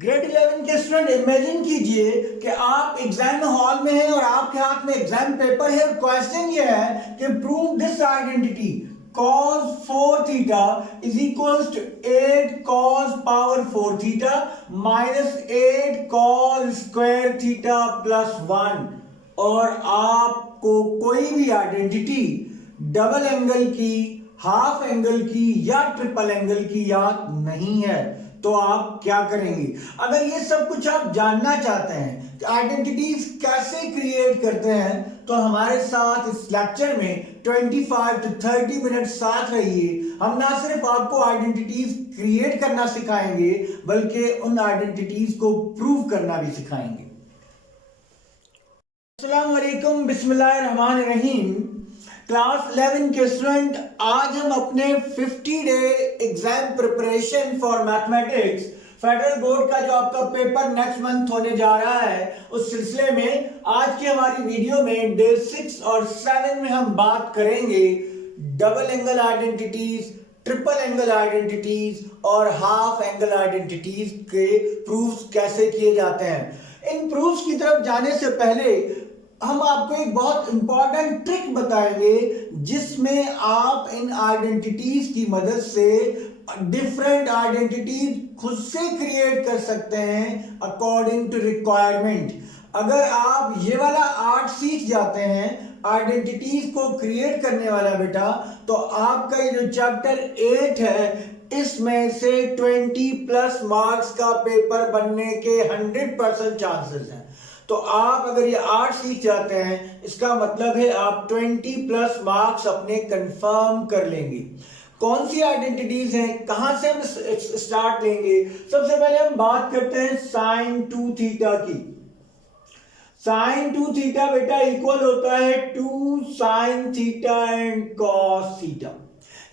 Grade 11 के student imagine कीजिए कि आप एग्जाम हॉल में हैं और आपके हाथ में एग्जाम पेपर है और क्वेश्चन ये है कि prove this identity cos 4 theta is equals to 8 cos power 4 theta minus 8 cos square theta plus 1 और आपको कोई भी आइडेंटिटी डबल एंगल की, हाफ एंगल की या ट्रिपल एंगल की याद नहीं है तो आप क्या करेंगे? अगर ये सब कुछ आप जानना चाहते हैं कि आइडेंटिटीज कैसे क्रिएट करते हैं तो हमारे साथ इस लेक्चर में 25 to 30 मिनट साथ रहिए। हम ना सिर्फ आपको आइडेंटिटीज क्रिएट करना सिखाएंगे बल्कि उन आइडेंटिटीज को प्रूव करना भी सिखाएंगे। अस्सलाम वालेकुम, बिस्मिल्लाहिर्रहमानिर्रहीम। क्लास 11 के स्टूडेंट, आज हम अपने 50 day exam preparation for mathematics federal board का जो आपका पेपर नेक्स्ट मंथ होने जा रहा है उस सिलसिले में आज की हमारी वीडियो में डे 6 और 7 में हम बात करेंगे double angle identities, triple angle identities और हाफ एंगल आइडेंटिटीज के प्रूफ्स कैसे किए जाते हैं। इन प्रूफ्स की तरफ जाने से पहले हम आपको एक बहुत इंपॉर्टेंट ट्रिक बताएंगे जिसमें आप इन आइडेंटिटीज की मदद से डिफरेंट आइडेंटिटीज खुद से क्रिएट कर सकते हैं अकॉर्डिंग टू रिक्वायरमेंट। अगर आप ये वाला आर्ट सीख जाते हैं आइडेंटिटीज को क्रिएट करने वाला बेटा, तो आपका ये जो चैप्टर 8 है इसमें से 20+ मार्क्स का पेपर बनने के 100% चांसेस हैं। तो आप अगर ये आर्ट सीख जाते हैं इसका मतलब है आप 20+ मार्क्स अपने कंफर्म कर लेंगे। कौन सी आइडेंटिटीज हैं, कहां से हम स्टार्ट लेंगे? सबसे पहले हम बात करते हैं sin 2 थीटा की। sin 2 थीटा बेटा इक्वल होता है 2 sin theta and cos theta.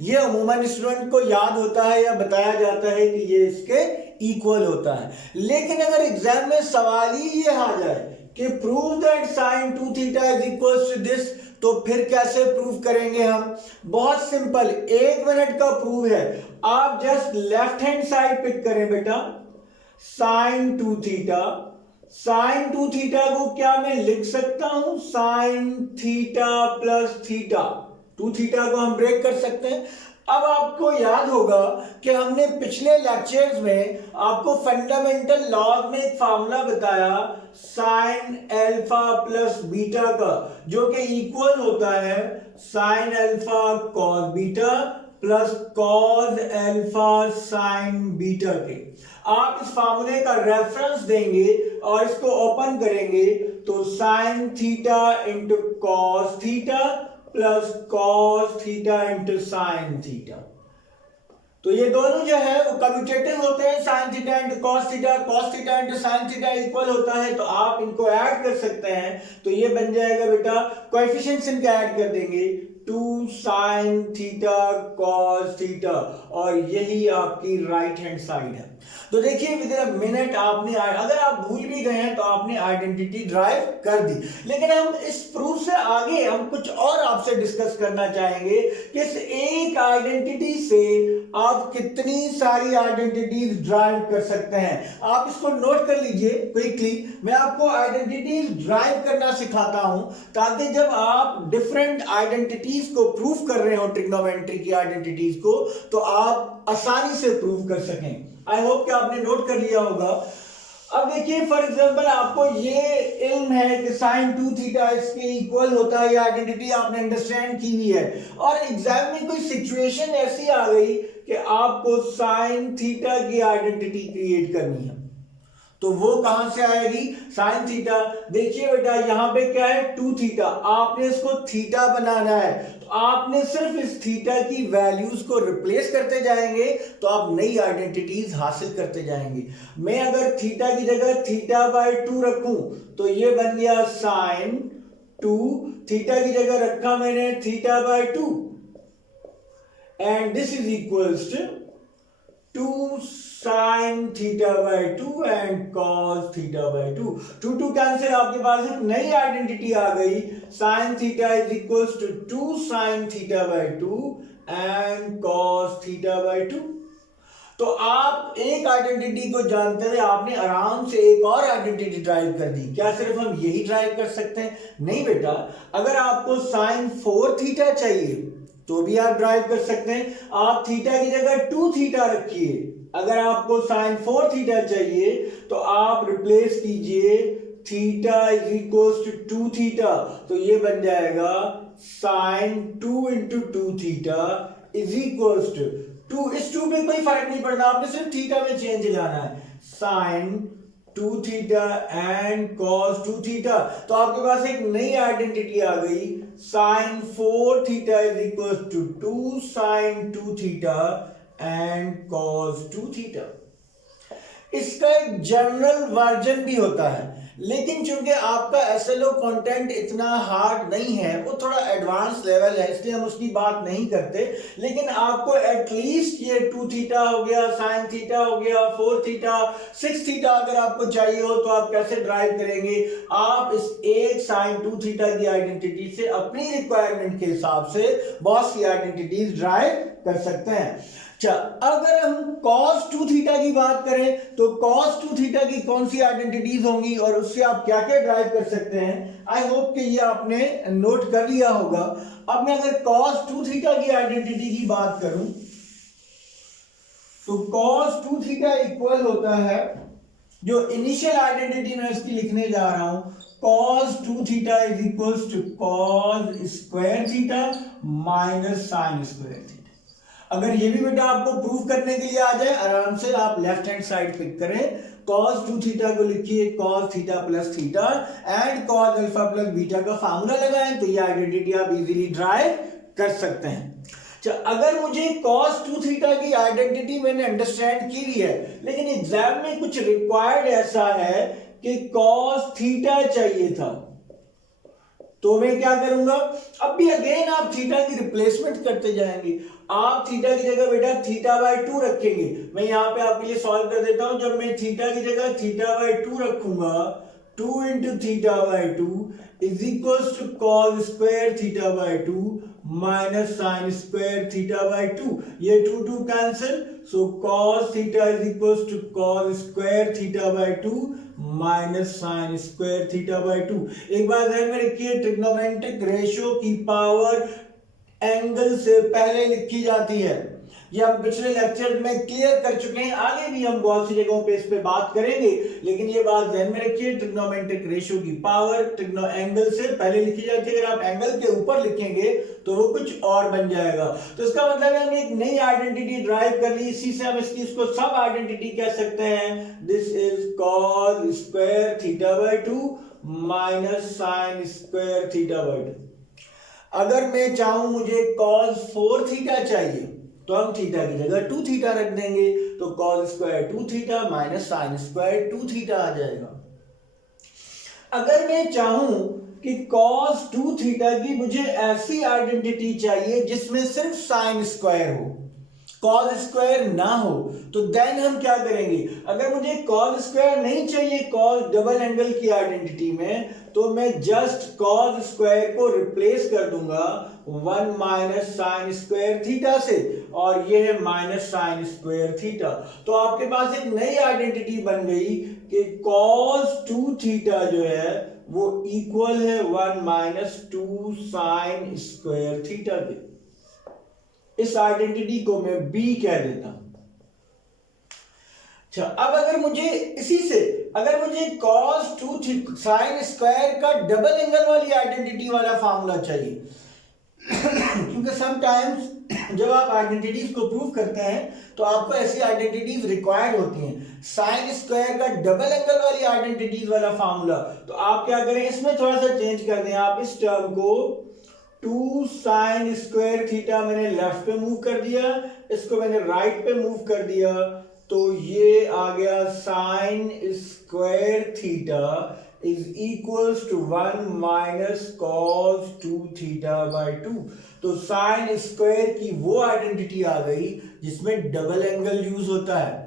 ये अमूमन स्टूडेंट को याद होता है या बताया जाता है कि ये इसके इक्वल होता है, लेकिन अगर एग्जाम में सवाल ही ये आ जाए कि prove that sin 2 theta is equal to this, तो फिर कैसे प्रूव करेंगे हम? बहुत सिंपल, 1 मिनट का प्रूव है। आप just left hand side pick करें बेटा, sin 2 थीटा। sin 2 थीटा को क्या मैं लिख सकता हूं? sin theta plus theta. 2 theta को हम ब्रेक कर सकते हैं। अब आपको याद होगा कि हमने पिछले लेक्चर्स में आपको फंडामेंटल लॉज में एक फार्मूला बताया साइन अल्फा प्लस बीटा का, जो कि इक्वल होता है sine alpha cos beta plus cos alpha sign beta के। आप इस फार्मूले का रेफरेंस देंगे और इसको ओपन करेंगे तो sine theta into cos theta plus cos theta into sine theta. तो ये दोनों जो है वो कम्यूटेटिव होते हैं, sine theta into cos theta into sine theta equal होता है, तो आप इनको ऐड कर सकते हैं। तो ये बन जाएगा बेटा, कोएफिशिएंट्स इनका ऐड कर देंगे 2 साइन थीटा कॉस थीटा, और यही आपकी राइट हैंड साइड है। तो देखिए विद इन अ मिनट आपने, अगर आप भूल भी गए हैं तो आपने आइडेंटिटी ड्राइव कर दी। लेकिन हम इस प्रूफ से आगे हम कुछ और आपसे डिस्कस करना चाहेंगे कि इस एक आइडेंटिटी से आप कितनी सारी आइडेंटिटीज ड्राइव कर सकते हैं। आप इसको नोट कर लीजिए क्विकली। मैं आपको आइडेंटिटीज ड्राइव करना सिखाता हूं ताकि जब आप डिफरेंट आइडेंटिटीज को प्रूफ कर रहे हो, ट्रिग्नोमेट्री की आइडेंटिटीज को, तो आप आसानी से प्रूव कर सकें। आई होप कि आपने नोट कर लिया होगा। अब देखिए फॉर एग्जांपल आपको ये इल्म है कि sin 2 थीटा इसके इक्वल होता है, ये आइडेंटिटी आपने अंडरस्टैंड की हुई है, और एग्जाम में कोई सिचुएशन ऐसी आ गई कि आपको sin थीटा की आइडेंटिटी क्रिएट करनी है, तो वो कहां से आएगी? sin theta. देखिए बेटा यहां पे क्या है? 2 थीटा, आपने इसको थीटा बनाना है, तो आपने सिर्फ इस थीटा की वैल्यूज को रिप्लेस करते जाएंगे तो आप नई आइडेंटिटीज हासिल करते जाएंगे। मैं अगर थीटा की जगह थीटा बाय 2 रखूं तो ये बन गया sin 2, थीटा की जगह रखा मैंने theta by 2, and this is equals to 2 sin theta by 2 and cos theta by 2। 2 cancel, आपके पास एक नई आइडेंटिटी आ गई, sin theta is equals to 2 sin theta by 2 and cos theta by 2। तो आप एक आइडेंटिटी को जानते हुए आपने आराम से एक और आइडेंटिटी ड्राइव कर दी। क्या सिर्फ हम यही ड्राइव कर सकते हैं? नहीं बेटा, अगर आपको साइन 4 थीटा चाहिए तो भी आप ड्राइव कर सकते हैं। आप थीटा की जगह 2 थीटा रखिए। अगर आपको साइन 4 थीटा चाहिए तो आप रिप्लेस कीजिए theta is equal to 2 theta, तो ये बन जाएगा sign 2 into 2 theta is equal to, इस 2 पे कोई फर्क नहीं पड़ता, आपने सिर्फ थीटा में चेंज लाना है, sign 2 theta and cos 2 theta. तो आपके पास एक नई आइडेंटिटी आ गई, sign 4 theta is equal to 2 sign 2 theta and cos 2 theta. इसका एक जनरल वर्जन भी होता है, लेकिन चूंकि आपका एसएलओ कंटेंट इतना हार्ड नहीं है, वो थोड़ा एडवांस लेवल है, इसलिए हम उसकी बात नहीं करते। लेकिन आपको एटलीस्ट ये 2 थीटा हो गया, साइन थीटा हो गया, 4 थीटा, 6 थीटा अगर आपको चाहिए हो तो आप कैसे ड्राइव करेंगे? आप इस एक साइन 2 थीटा की आइडेंटिटी से अपनी रिक्वायरमेंट के हिसाब से बहुत सी आइडेंटिटीज ड्राइव कर सकते हैं। अच्छा, अगर हम cos 2 थीटा की बात करें तो cos 2 थीटा की कौन सी आइडेंटिटीज होंगी और उससे आप क्या क्या ड्राइव कर सकते हैं? आई होप कि ये आपने नोट कर लिया होगा। अब मैं अगर cos 2 थीटा की आइडेंटिटी की बात करूं तो cos 2 थीटा इक्वल होता है, जो इनिशियल आइडेंटिटी मैं इसकी लिखने जा रहा हूं, cos 2 theta is equal to cos square theta minus sine square theta. अगर ये भी बेटा आपको प्रूफ करने के लिए आ जाए, आराम से आप लेफ्ट हैंड साइड पिक करें, cos 2 थीटा को लिखिए cos theta plus theta and cos alpha plus beta का फार्मूला लगाएं, तो ये आइडेंटिटी आप इजीली ड्राइव कर सकते हैं। अच्छा, अगर मुझे cos 2 थीटा की आइडेंटिटी मैंने अंडरस्टैंड की ली है, लेकिन एग्जाम में कुछ रिक्वायर्ड ऐसा है कि cos थीटा चाहिए था, तो मैं क्या करूंगा? अब भी अगेन आप थीटा की रिप्लेसमेंट करते जाएंगे। आप थीटा की जगह बेटा थीटा बाय 2 रखेंगे। मैं यहां पे आपके लिए सॉल्व कर देता हूं। जब मैं थीटा की जगह थीटा बाय 2 रखूंगा, 2 into theta by 2 is equal to cos square theta by 2 minus sine square theta by 2। ये 2 cancel, so cos theta is equal to cos square theta by 2 minus sine square theta by 2। एक बात ध्यान में रखिए, trigonometric ratio की power angle से पहले लिखी जाती है। ये हम पिछले लेक्चर में क्लियर कर चुके हैं, आगे भी हम बहुत सी जगहों पे इस पे बात करेंगे, लेकिन ये बात ध्यान में रखिए, ट्रिग्नोमेट्रिक रेशियो की पावर ट्रिग्नो एंगल से पहले लिखी जाती है। अगर आप एंगल के ऊपर लिखेंगे तो वो कुछ और बन जाएगा। तो इसका मतलब है हमने एक नई आइडेंटिटी ड्राइव कर ली, इसी से हम इसको सब आइडेंटिटी कह सकते हैं। This is cos square theta by 2 minus sine square theta by 2। अगर मैं चाहूं मुझे cos 4 थीटा चाहिए, तो हम थीटा की जगह 2 थीटा रख देंगे, तो cos square 2 theta minus sine square 2 theta आ जाएगा। अगर मैं चाहूं कि cos 2 थीटा की मुझे ऐसी आइडेंटिटी चाहिए जिसमें सिर्फ साइन स्क्वायर हो, cos स्क्वायर ना हो, तो देन हम क्या करेंगे? अगर मुझे cos स्क्वायर नहीं चाहिए cos डबल एंगल की आइडेंटिटी में, तो मैं जस्ट cos स्क्वायर को रिप्लेस कर दूंगा 1 माइनस साइन स्क्वायर थीटा से, और ये है माइनस साइन स्क्वायर थीटा। तो आपके पास एक नई आइडेंटिटी बन गई कि cos 2 थीटा जो है वो इक्वल है 1 माइनस 2 साइन स्क्वायर थीटा के। इस आइडेंटिटी को मैं B कह देता हूं। अच्छा, अब अगर मुझे इसी से अगर मुझे cos 2 साइन स्क्वायर का डबल एंगल वाली आइडेंटिटी वाला फार्मूला चाहिए, क्योंकि समटाइम्स जब आप आइडेंटिटीज को प्रूव करते हैं तो आपको ऐसी आइडेंटिटीज रिक्वायर्ड होती हैं। साइन स्क्वायर का डबल एंगल वाली आइडेंटिटीज वाला फार्मूला, तो आप क्या करें, इसमें थोड़ा सा चेंज कर दें। आप इस टर्म को 2 साइन स्क्वायर थीटा मैंने लेफ्ट पे मूव कर दिया, इसको मैंने राइट पे मूव कर दिया, तो ये आ गया sine square theta is equals to 1 minus cos 2 theta by 2। तो साइन स्क्वायर की वो आइडेंटिटी आ गई जिसमें डबल एंगल यूज होता है।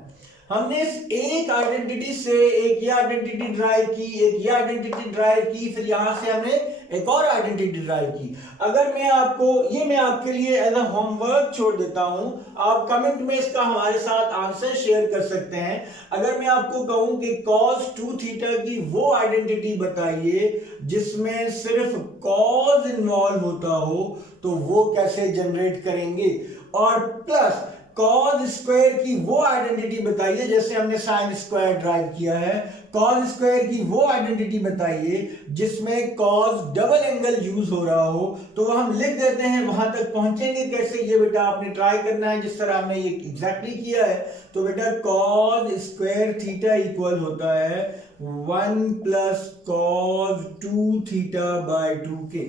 हमने इस एक आइडेंटिटी से एक ये आइडेंटिटी ड्राइव की, एक ये आइडेंटिटी ड्राइव की, फिर यहां से हमने एक और आइडेंटिटी ड्राइव की। अगर मैं आपके लिए एज अ होमवर्क छोड़ देता हूं, आप कमेंट में इसका हमारे साथ आंसर शेयर कर सकते हैं। अगर मैं आपको कहूं कि cos 2 थीटा की वो आइडेंटिटी बताइए जिसमें सिर्फ cos इन्वॉल्व होता हो, तो वो कैसे जनरेट करेंगे। और प्लस cos स्क्वायर की वो आइडेंटिटी बताइए, जैसे हमने sin स्क्वायर ड्राइव किया है, cos स्क्वायर की वो आइडेंटिटी बताइए जिसमें cos डबल एंगल यूज हो रहा हो। तो वो हम लिख देते हैं, वहां तक पहुंचेंगे कैसे ये बेटा आपने ट्राई करना है जिस तरह हमने ये एग्जैक्टली किया है। तो बेटा cos स्क्वायर थीटा इक्वल होता है 1 plus cos 2 theta bye 2k।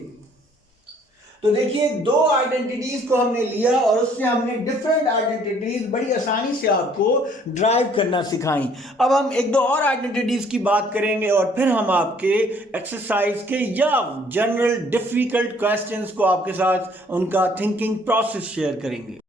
तो देखिए दो आइडेंटिटीज को हमने लिया और उससे हमने डिफरेंट आइडेंटिटीज बड़ी आसानी से आपको ड्राइव करना सिखाई। अब हम एक दो और आइडेंटिटीज की बात करेंगे और फिर हम आपके एक्सरसाइज के या जनरल डिफिकल्ट क्वेश्चंस को आपके साथ उनका थिंकिंग प्रोसेस शेयर करेंगे।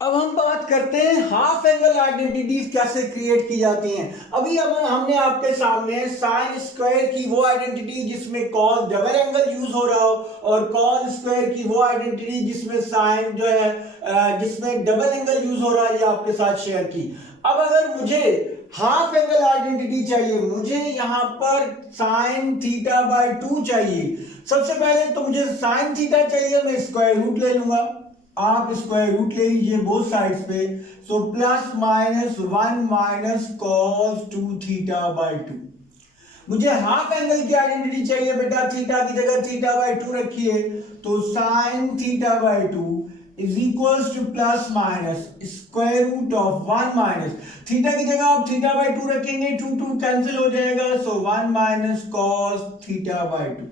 अब हम बात करते हैं हाफ एंगल आइडेंटिटीज कैसे क्रिएट की जाती हैं। अभी हमने आपके सामने साइन स्क्वायर की वो आइडेंटिटी जिसमें कॉस डबल एंगल यूज हो रहा हो और कॉस स्क्वायर की वो आइडेंटिटी जिसमें साइन जो है जिसमें डबल एंगल यूज हो रहा है, ये आपके साथ शेयर की। अब अगर मुझे हाफ एंगल आइडेंटिटी चाहिए, मुझे यहां पर साइन थीटा बाय 2 चाहिए। सबसे पहले तो मुझे साइन थीटा चाहिए, मैं स्क्वायर रूट ले लूंगा, आप स्क्वायर रूट ले लीजिए बोथ साइड्स पे। So plus minus 1 minus cos 2 theta by 2। मुझे हाफ एंगल की आइडेंटिटी चाहिए बेटा, थीटा की जगह थीटा बाय 2 रखिए, तो sine theta by 2 is equals to plus minus square root of 1 minus theta की जगह आप थीटा बाय 2 रखेंगे, 2 2 कैंसिल हो जाएगा, सो 1 माइनस कॉस थीटा बाय 2।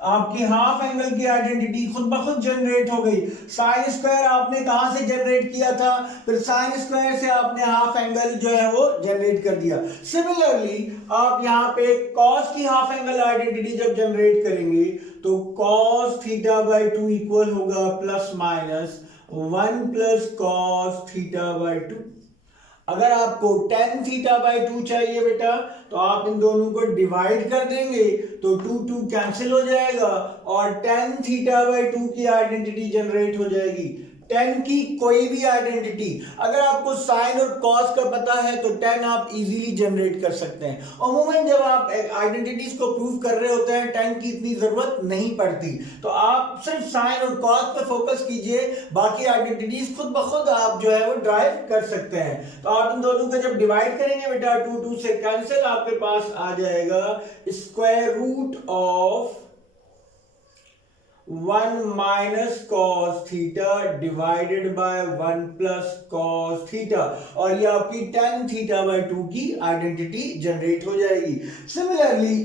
आपकी हाफ एंगल की आइडेंटिटी खुद ब खुद जनरेट हो गई। साइन स्क्वायर आपने कहां से जनरेट किया था, फिर साइन स्क्वायर से आपने हाफ एंगल जो है वो जनरेट कर दिया। सिमिलरली आप यहां पे कॉस की हाफ एंगल आइडेंटिटी जब जनरेट करेंगे तो कॉस थीटा बाय 2 इक्वल होगा plus minus 1 plus cos theta by 2। अगर आपको tan थीटा बाय 2 चाहिए बेटा, तो आप इन दोनों को डिवाइड कर देंगे तो 2 2 कैंसिल हो जाएगा और tan थीटा बाय 2 की आइडेंटिटी जनरेट हो जाएगी। tan की कोई भी आइडेंटिटी, अगर आपको साइन और कॉस का पता है तो tan आप इजीली जनरेट कर सकते हैं। अमूमन जब आप आइडेंटिटीज को प्रूव कर रहे होते हैं tan की इतनी जरूरत नहीं पड़ती, तो आप सिर्फ साइन और कॉस पे फोकस कीजिए, बाकी आइडेंटिटीज खुद ब खुद आप जो है वो ड्राइव कर सकते हैं। तो आप इन दोनों को जब डिवाइड करेंगे बेटा 2 2 से कैंसिल, आपके पास आ जाएगा square root of 1 minus cos theta divided by 1 plus cos theta, और ये आपकी tan थीटा बाय 2 की आइडेंटिटी जनरेट हो जाएगी। सिमिलरली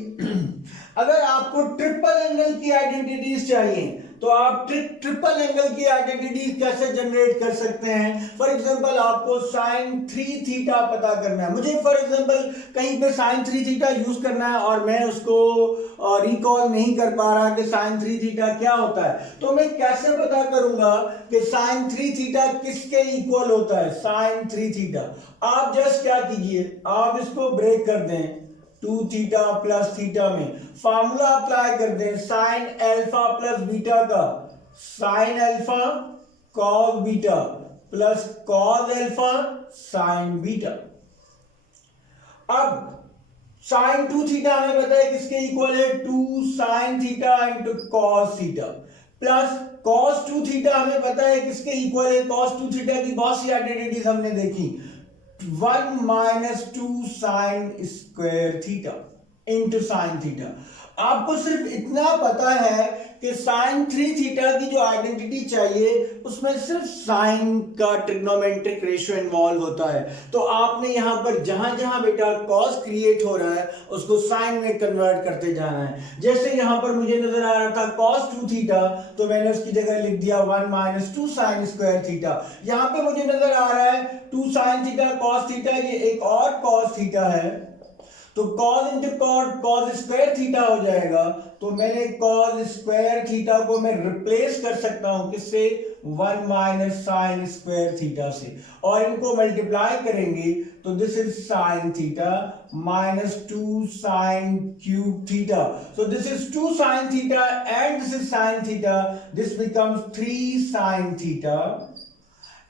अगर आपको ट्रिपल एंगल की आइडेंटिटीज चाहिए तो आप ट्रिपल एंगल की आइडेंटिटी कैसे जनरेट कर सकते हैं। फॉर एग्जांपल आपको साइन 3 थीटा पता करना है, मुझे फॉर एग्जांपल कहीं पे साइन 3 थीटा यूज करना है और मैं उसको रिकॉल नहीं कर पा रहा कि साइन 3 थीटा क्या होता है, तो मैं कैसे पता करूंगा कि साइन 3 थीटा किसके इक्वल होता है। साइन 3 थीटा आप जस्ट क्या कीजिए, आप इसको ब्रेक कर दें 2 थीटा प्लस थीटा में, फार्मूला अप्लाई कर दें साइन अल्फा प्लस बीटा का, sine alpha cos beta plus cos alpha sign beta. अब साइन 2 थीटा हमें पता है किसके इक्वल है, 2 sine theta into cos theta, plus cos 2 theta हमें पता है किसके इक्वल है, कॉस 2 थीटा की बहुत सी आइडेंटिटीज हमने देखी, 1 minus 2 sign square theta into sine theta. आपको सिर्फ इतना पता है कि साइन 3 थीटा की जो आइडेंटिटी चाहिए उसमें सिर्फ साइन का ट्रिग्नोमेट्रिक रेशियो इन्वॉल्व होता है, तो आपने यहां पर जहां जहां बेटा कॉस क्रिएट हो रहा है उसको साइन में कन्वर्ट करते जाना है। जैसे यहां पर मुझे नजर आ रहा था कॉस 2 थीटा, तो मैंने उसकी जगह लिख दिया 1 माइनस 2 साइन स्क्वायर थीटा। यहां पे मुझे नजर आ रहा है 2 साइन थीटा कॉस थीटा, ये एक और कॉस थीटा है, तो cos into cos square theta हो जाएगा, तो मैंने cos स्क्वायर थीटा को मैं रिप्लेस कर सकता हूं किससे, 1 माइनस साइन स्क्वायर थीटा से, और इनको मल्टीप्लाई करेंगे तो this is sine theta minus 2 sine cube theta. So this is 2 sin theta and this is sin theta. This becomes 3 sin theta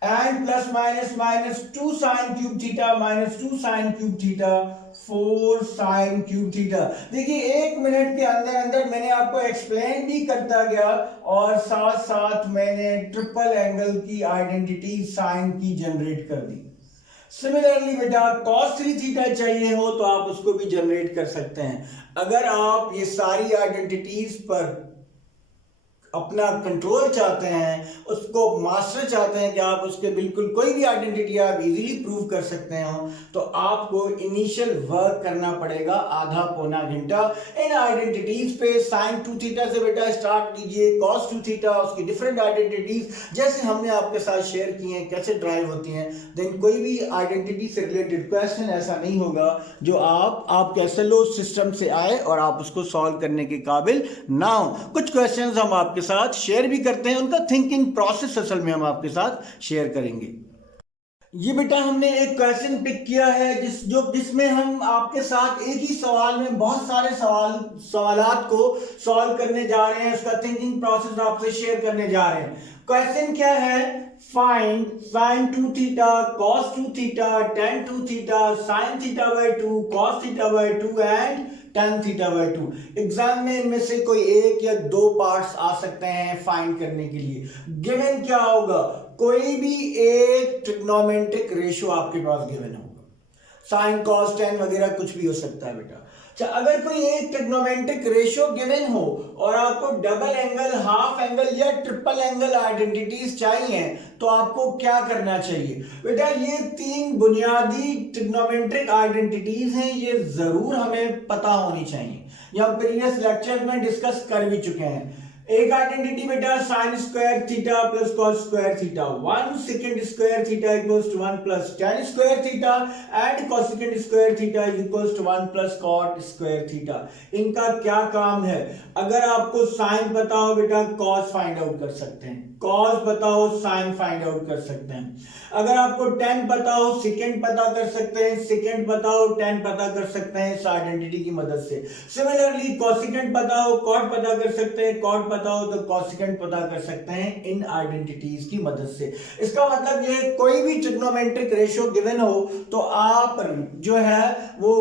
and plus minus 2 sin cube theta minus 2 sin cube theta 4 sin cube theta. देखिए 1 minute के अंदर अंदर मैंने आपको explain भी करता गया और साथ साथ मैंने ट्रिपल एंगल की आइडेंटिटी साइन की जनरेट कर दी. सिमिलरली बेटा cos 3 थीटा चाहिए हो तो आप उसको भी जनरेट कर सकते हैं. अगर आप ये सारी आइडेंटिटीज पर अपना कंट्रोल चाहते हैं, उसको मास्टर चाहते हैं कि आप उसके बिल्कुल कोई भी आइडेंटिटी आप इजीली प्रूव कर सकते हो, तो आपको इनिशियल वर्क करना पड़ेगा आधा पौना घंटा इन आइडेंटिटीज पे. साइन 2 थीटा से बेटा स्टार्ट कीजिए, cos 2 थीटा उसकी डिफरेंट आइडेंटिटीज जैसे हमने आपके साथ शेयर की हैं कैसे ड्राइव होती हैं. देन कोई भी आइडेंटिटी से रिलेटेड क्वेश्चन ऐसा नहीं होगा जो आपके एसएलओ सिस्टम से आए और आप उसको सॉल्व करने के काबिल ना हो. कुछ क्वेश्चंस हम आपके साथ शेयर भी करते हैं, उनका थिंकिंग प्रोसेस असल में हम आपके साथ शेयर करेंगे. ये बेटा हमने एक क्वेश्चन पिक किया है जिसमें हम आपके साथ एक ही सवाल में बहुत सारे सवालात को सॉल्व करने जा रहे हैं, उसका थिंकिंग प्रोसेस आपसे शेयर करने जा रहे हैं. क्वेश्चन क्या है? Find sin 2 theta cos 2 theta tan 2 theta sin theta by 2 cos theta by 2 and tan theta by 2. Exam में इनमें से कोई एक या दो पार्ट्स आ सकते हैं फाइंड करने के लिए. गिवन क्या होगा? कोई भी एक ट्रिग्नोमेट्रिक रेशियो आपके पास गिवन होगा. साइन cos tan वगैरह कुछ भी हो सकता है बेटा. अच्छा, अगर कोई एक ट्रिग्नोमेट्रिक रेशियो गिवन हो और आपको डबल एंगल, हाफ एंगल या ट्रिपल एंगल आइडेंटिटीज चाहिए तो आपको क्या करना चाहिए? बेटा ये तीन बुनियादी ट्रिग्नोमेट्रिक आइडेंटिटीज हैं, ये जरूर हमें पता होनी चाहिए. ये हम प्रीवियस लेक्चर में डिस्कस कर भी चुके हैं. एक आइडेंटिटी बेटा sine square theta plus cos square theta, 1 second square theta equals to 1 plus tan square theta and cosecant square theta is equals to 1 plus cot square theta. इनका क्या काम है? अगर आपको साइन पता हो बेटा cos फाइंड आउट कर सकते हैं, cos पता हो साइन फाइंड आउट कर सकते हैं. अगर आपको tan पता हो सेकंड पता कर सकते हैं, सेकंड पता हो tan पता कर सकते हैं इस आइडेंटिटी की मदद से. सिमिलरली कोसेकेंड पता हो cot पता कर सकते हैं, cot पता हो तो कोसेकेंड पता कर सकते हैं इन आइडेंटिटीज की मदद से. इसका मतलब ये कोई भी ट्रिग्नोमेट्रिक रेशियो गिवन हो तो आप जो है वो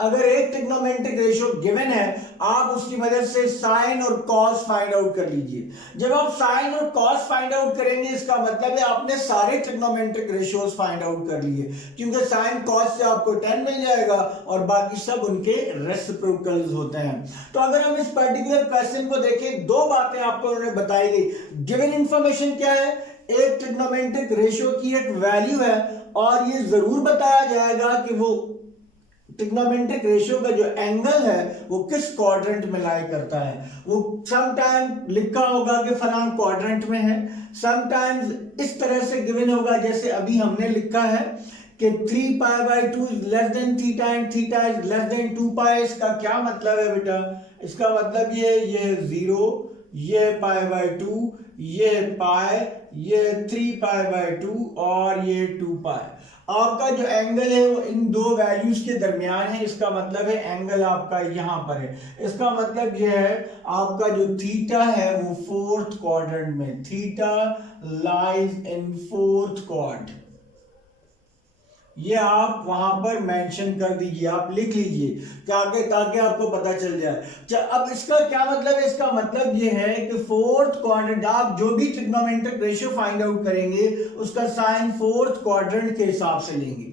अगर एक ट्रिग्नोमेट्रिक रेशियो गिवन है आप उसकी मदद से साइन और कॉस फाइंड आउट कर लीजिए. जब आप साइन और कॉस फाइंड आउट करेंगे इसका मतलब है आपने सारे ट्रिग्नोमेट्रिक रेशियोज फाइंड आउट कर लिए, क्योंकि साइन कॉस से आपको tan मिल जाएगा और बाकी सब उनके रेसिप्रोकल्स होते हैं. तो अगर हम इस पर्टिकुलर क्वेश्चन को देखें, दो बातें आपको उन्होंने बताई गई. गिवन इंफॉर्मेशन क्या है? एक ट्रिग्नोमेट्रिक रेशियो की एक वैल्यू है और ये जरूर बताया जाएगा कि वो ट्रिग्नोमेट्रिक रेशियो का जो एंगल है वो किस क्वाड्रेंट में लाई करता है. वो समटाइम लिखा होगा कि फलां क्वाड्रेंट में है, समटाइम्स इस तरह से गिवन होगा जैसे अभी हमने लिखा है कि 3 pi by 2 is less than theta and theta is less than 2 पाई. इसका क्या मतलब है बेटा? इसका मतलब ये 0, ये पाई बाय 2, ये पाई, ये 3 पाई बाय 2 और ये 2 पाई. आपका जो एंगल है वो इन दो वैल्यूज के दरमियान है. इसका मतलब है एंगल आपका यहां पर है. इसका मतलब यह है आपका जो थीटा है वो फोर्थ क्वाड्रेंट में, theta lies in fourth quadrant. ये आप वहां पर मेंशन कर दीजिए, आप लिख लीजिए ताकि आपको पता चल जाए. अब इसका क्या मतलब है? इसका मतलब ये है कि फोर्थ क्वाड्रेंट आप जो भी ट्रिग्नोमेट्रिक रेशियो फाइंड आउट करेंगे उसका साइन फोर्थ क्वाड्रेंट के हिसाब से लेंगे.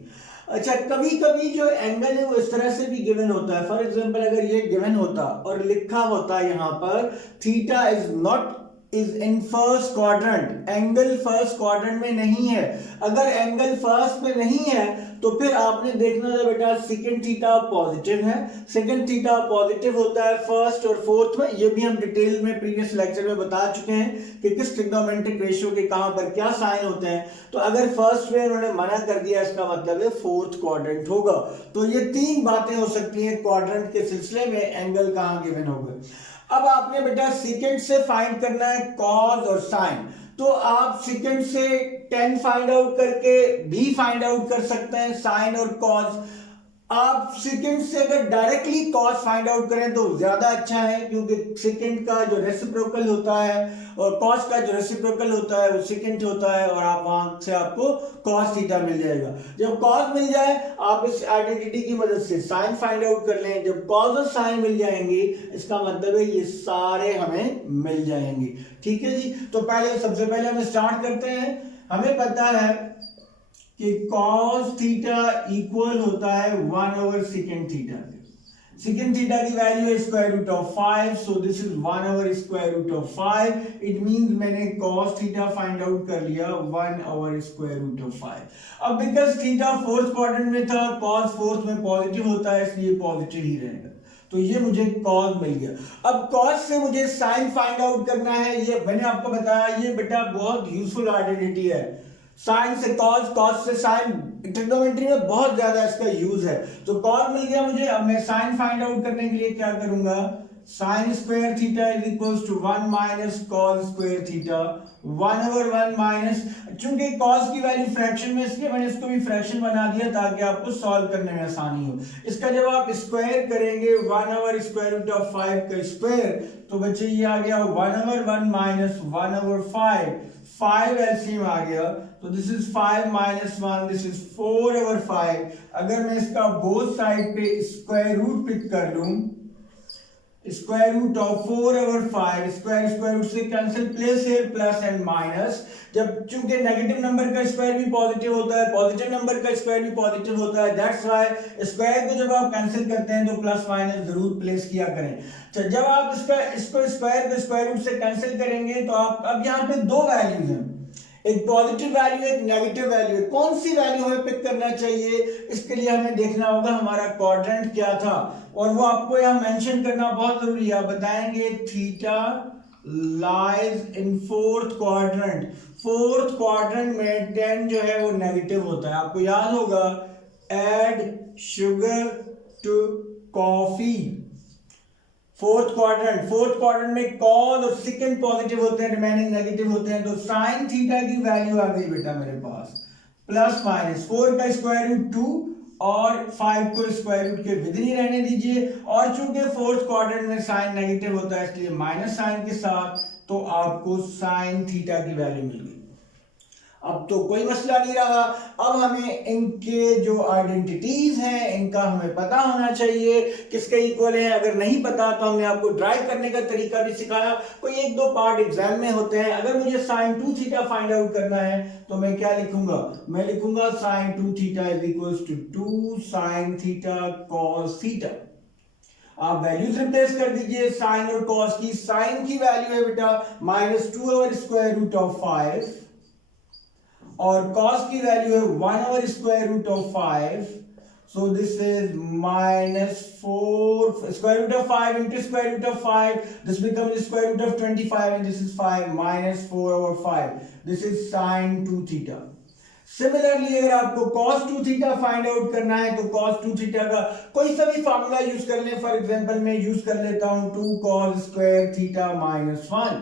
अच्छा, कभी कभी जो एंगल है वो इस तरह से भी गिवन होता है. फॉर एग्जांपल अगर ये गिवन होता और लिखा होता यहाँ पर theta is not is in first quadrant, angle first quadrant में नहीं है. अगर एंगल फर्स्ट में नहीं है तो फिर आपने देखना था बेटा सेकंड थीटा पॉजिटिव है. सेकंड थीटा पॉजिटिव होता है फर्स्ट और फोर्थ में. ये भी हम डिटेल में प्रीवियस लेक्चर में बता चुके हैं कि किस ट्रिग्नोमेट्रिक रेशियो के कहां पर क्या साइन होते हैं. तो अगर फर्स्ट में उन्होंने मना कर दिया इसका मतलब है फोर्थ क्वाड्रेंट होगा. तो ये तीन बातें हो सकती हैं क्वाड्रेंट के सिलसिले में एंगल कहां गिवन होगा. अब आपने बेटा सेकंड से फाइंड करना है कॉस और साइन. तो आप सेकंड से tan फाइंड आउट करके भी फाइंड आउट कर सकते हैं, साइन और कॉस। आप सेकंड से अगर डायरेक्टली कॉस फाइंड आउट करें तो ज्यादा अच्छा है, क्योंकि सेकंड का जो रेसिप्रोकल होता है और कॉस का जो रेसिप्रोकल होता है वो सेकंड होता है, और आप वहां से आपको कॉस थीटा मिल जाएगा। जब कॉस मिल जाए आप इस आइडेंटिटी की मदद से साइन फाइंड आउट कर लें। जब कॉस और साइन मिल जाएंगे इसका मतलब है ये सारे हमें मिल जाएंगे। ठीक है जी, तो सबसे पहले हम स्टार्ट करते हैं। हमें पता है कि cos थीटा इक्वल होता है 1 सेकेंड थीटा के। सेकेंड थीटा की वैल्यू है square root of 5, so this is 1 square root of 5। It means मैंने cos थीटा फाइंड आउट कर लिया 1 स्क्वायर रूट ऑफ 5। अब बिकॉज थीटा फोर्थ क्वाड्रेंट में था, cos फोर्थ में पॉजिटिव होता है, इसलिए पॉजिटिव ही रहेगा, तो ये मुझे cos मिल गया। अब cos से मुझे sin फाइंड आउट करना है। ये मैंने आपको बताया, ये बेटा बहुत यूजफुल आइडेंटिटी है। साइन से कॉस, कॉस से साइन, ट्रिग्नोमेट्री में बहुत ज्यादा इसका यूज है। तो कॉस मिल गया मुझे। अब मैं साइन फाइंड आउट करने के लिए क्या करूंगा, sine square theta is equals to 1 minus cos square theta. 1/1 minus, चूंकि कॉस की वैल्यू फ्रैक्शन में, इसलिए मैंने इसको भी फ्रैक्शन बना दिया ताकि आपको सॉल्व करने में आसानी हो। इसका जब आप स्क्वायर करेंगे 1 स्क्वायर रूट ऑफ 5 का स्क्वायर, तो बच्चे ये आ गया 1/1 माइनस 1/5, 5 एलसीएम आ गया, तो this is 5 minus 1, this is 4/5। अगर मैं इसका बोथ साइड पे स्क्वायर रूट पिक कर लूं, square root of 4/5, square root से cancel, place here plus and minus. जब चूंकि नेगेटिव नंबर का स्क्वायर भी पॉजिटिव होता है, पॉजिटिव नंबर का स्क्वायर भी पॉजिटिव होता है, दैट्स व्हाई स्क्वायर को जब आप कैंसिल करते हैं तो प्लस माइनस जरूर प्लेस किया करें। तो जब आप इसको स्क्वायर को स्क्वायर रूट से कैंसिल करेंगे तो आप, अब यहाँ पे दो वैल्यूज हैं, एक पॉजिटिव वैल्यू एक नेगेटिव वैल्यू है। कौन सी वैल्यू हमें पिक करना चाहिए, इसके लिए हमें देखना होगा हमारा क्वाड्रेंट क्या था, और वो आपको यहाँ मेंशन करना बहुत जरूरी है। आप बताएंगे theta lies in fourth quadrant. Fourth quadrant में 10 जो है वो नेगेटिव होता है। आपको याद होगा, add sugar to coffee. Fourth quadrant में कॉस और सेकंड पॉजिटिव होते हैं, रिमेनिंग नेगेटिव होते हैं। तो साइन थीटा की वैल्यू आ गई बेटा मेरे पास प्लस माइनस 4 का स्क्वायर रूट 2 और 5 को स्क्वायर रूट के विदिन ही रहने दीजिए। और चूंकि फोर्थ क्वाड्रेंट में साइन नेगेटिव होता है इसलिए माइनस साइन के साथ, तो आपको साइन थीटा की वैल्यू मिल गई। अब तो कोई मसला नहीं रहा। अब हमें इनके जो आइडेंटिटीज हैं इनका हमें पता होना चाहिए, किसके इक्वल है। अगर नहीं पता तो हमने आपको ड्राइव करने का तरीका भी सिखाया, कोई एक दो पार्ट एग्जाम में होते हैं। अगर मुझे साइन 2 थीटा फाइंड आउट करना है तो मैं क्या लिखूंगा, मैं लिखूंगा sine 2 theta is equals to 2 sine theta cos theta. आप वैल्यूज रिप्लेस कर दीजिए साइन और कॉस की। साइन की वैल्यू है बेटा -2 स्क्वायर रूट ऑफ 5 और cos की वैल्यू है 1 square root of 5, so this is -4 square root of 5 into square root of 5, this becomes square root of 25 and this is 5 -4/5, this is sin 2 theta। Similarly अगर आपको cos 2 theta find out करना है तो cos 2 theta का कोई सा भी formula use कर लें। फॉर एग्जांपल मैं यूज कर लेता हूं 2 cos square theta -1।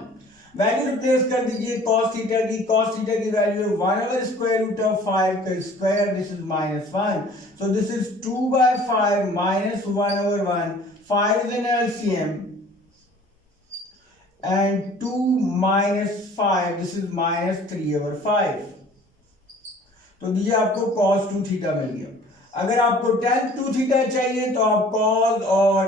Value replace कर दीजिए cos थीटा की वैल्यू है 1 स्क्वायर रूट ऑफ 5 का square, this is -1, so this is 2/5 -1/1, 5 is an LCM and 2 minus 5, this is -3/5। तो दीजिए आपको cos 2 थीटा मिल गया। अगर आपको tan 2 थीटा चाहिए तो आप cos और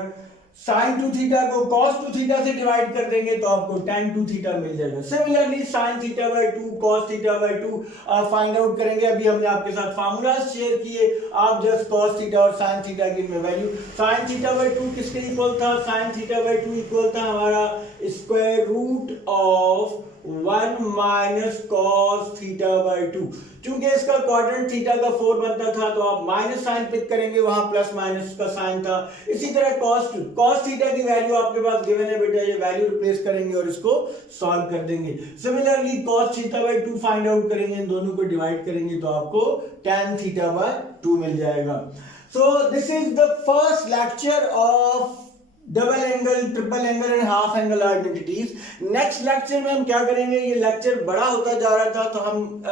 sin 2 थीटा को cos 2 थीटा से डिवाइड कर देंगे तो आपको tan 2 थीटा मिल जाएगा। सिमिलरली sin थीटा/2 cos थीटा/2 आप फाइंड आउट करेंगे। अभी हमने आपके साथ फार्मूला शेयर किए, आप जस्ट cos थीटा और sin थीटा की वैल्यू। sin थीटा/2 किसके इक्वल था, sin थीटा/2 इक्वल था हमारा square root of 1 minus cos theta. चूंकि इसका क्वाड्रेंट थीटा का 4 बनता था तो आप माइनस साइन पिक करेंगे, वहां प्लस माइनस का साइन था। इसी तरह cos थीटा की वैल्यू आपके पास गिवन है बेटा, ये वैल्यू रिप्लेस करेंगे और इसको सॉल्व कर देंगे। सिमिलरली cos थीटा/2 फाइंड आउट करेंगे, इन दोनों को डिवाइड करेंगे तो आपको tan थीटा/2 मिल जाएगा। सो this is the first lecture of double angle, triple angle and half angle identities. Next lecture में हम क्या करेंगे, ये लेक्चर बड़ा होता जा रहा था तो हम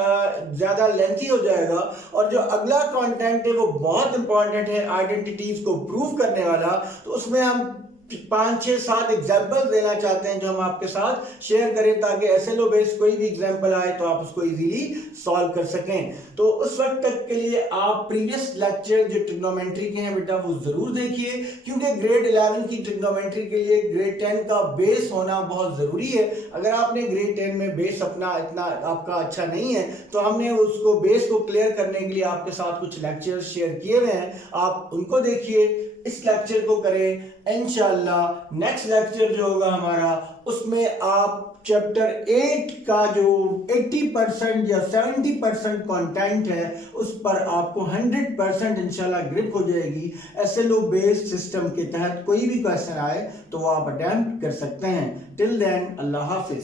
ज्यादा लेंथी हो जाएगा, और जो अगला कंटेंट है वो बहुत इंपॉर्टेंट है आइडेंटिटीज को प्रूव करने वाला। तो उसमें हम 5 6 7 एग्जाम्पल देना चाहते हैं जो हम आपके साथ शेयर करें, ताकि एसएलओ बेस्ड कोई भी एग्जाम्पल आए तो आप उसको इजीली सॉल्व कर सकें। तो उस वक्त तक के लिए आप प्रीवियस लेक्चर जो ट्रिग्नोमेट्री के हैं बेटा वो जरूर देखिए, क्योंकि ग्रेड 11 की ट्रिग्नोमेट्री के लिए ग्रेड 10 का बेस होना बहुत जरूरी है। अगर आपने ग्रेड 10 में बेस अपना इतना आपका अच्छा नहीं है तो हमने उसको बेस को क्लियर करने के लिए आपके साथ कुछ लेक्चर शेयर किए हुए हैं, आप उनको देखिए, इस लेक्चर को करें। इंशाल्लाह नेक्स्ट लेक्चर जो होगा हमारा उसमें आप चैप्टर 8 का जो 80% या 70% कंटेंट है उस पर आपको 100% इंशाल्लाह ग्रिप हो जाएगी। एसएलओ बेस्ड सिस्टम के तहत कोई भी क्वेश्चन आए तो वो आप अटेम्प्ट कर सकते हैं। टिल देन अल्लाह हाफिज।